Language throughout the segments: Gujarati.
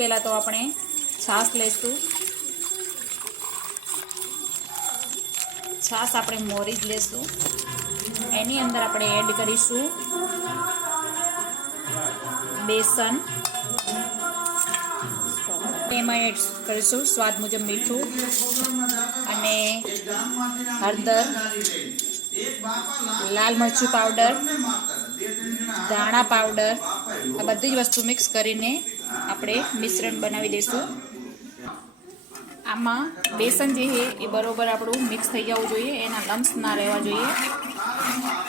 પહેલાં તો આપણે છાશ લઈશું છાશ આપણે મોરી જ લેશું. એની અંદર આપણે એડ કરીશું બેસન. એમાં એડ કરીશું સ્વાદ મુજબ મીઠું અને હળદર, લાલ મરચું પાવડર ધાણા પાવડર આ બધી જ વસ્તુ મિક્સ કરીને આપણે મિશ્રણ બનાવી દઈશું. આમાં બેસન જે છે એ બરાબર આપણું મિક્સ થઈ જવું જોઈએ, એના લમ્સ ના રહેવા જોઈએ.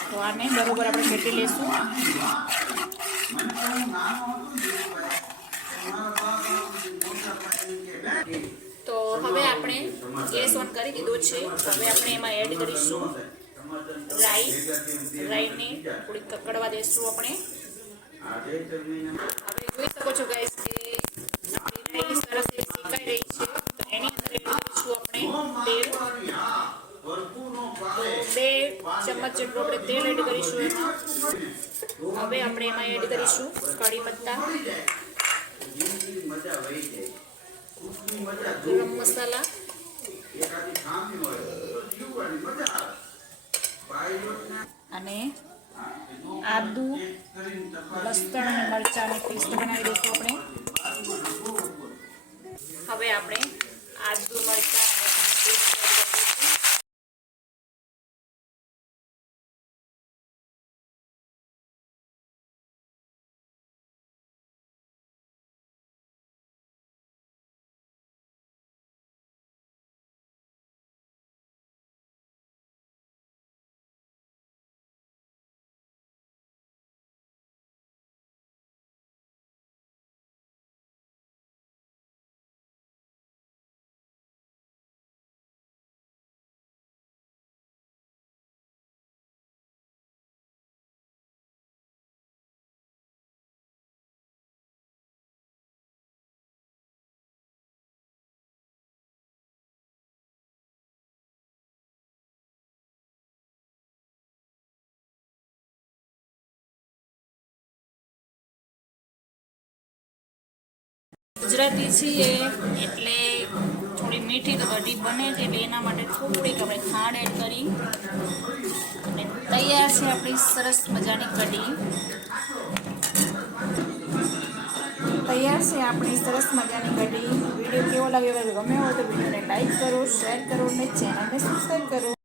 તો આને બરોબર આપણે ફેટી લઈશું. તો હવે આપણે ગેસ ઓન કરી દીધો છે. હવે આપણે એમાં એડ કરીશું રાઈ રાઈને થોડીક કકડવા દઈશું આપણે. હવે જોઈ શકો છો ગાઈસ કે આપણી રાઈ સરસ એવી શેકાઈ રહી છે તો એની અંદર એડ કરીશું આપણે તેલ બે ચમચ જેટલું આપણે તેલ એડ કરીશું એમાં. હવે આપણે એમાં એડ કરીશું કઢી પત્તા. ગરમ મસાલા. અને આદુ, લસણ અને મરચાંની પેસ્ટ બનાવી દઈશું આપણે. ગુજરાતી છીએ એટલે થોડી મીઠી તો કઢી બને છે, એટલે એના માટે થોડીક આપણે ખાંડ એડ કરી. અને તૈયાર છે આપણી સરસ મજાની કઢી. તૈયાર છે આપણી સરસ મજાની કઢી. વીડિયો કેવો લાગ્યો? ગમે હોય તો વિડીયોને લાઈક કરો, શેર કરો, અને ચેનલને સબસ્ક્રાઈબ કરો.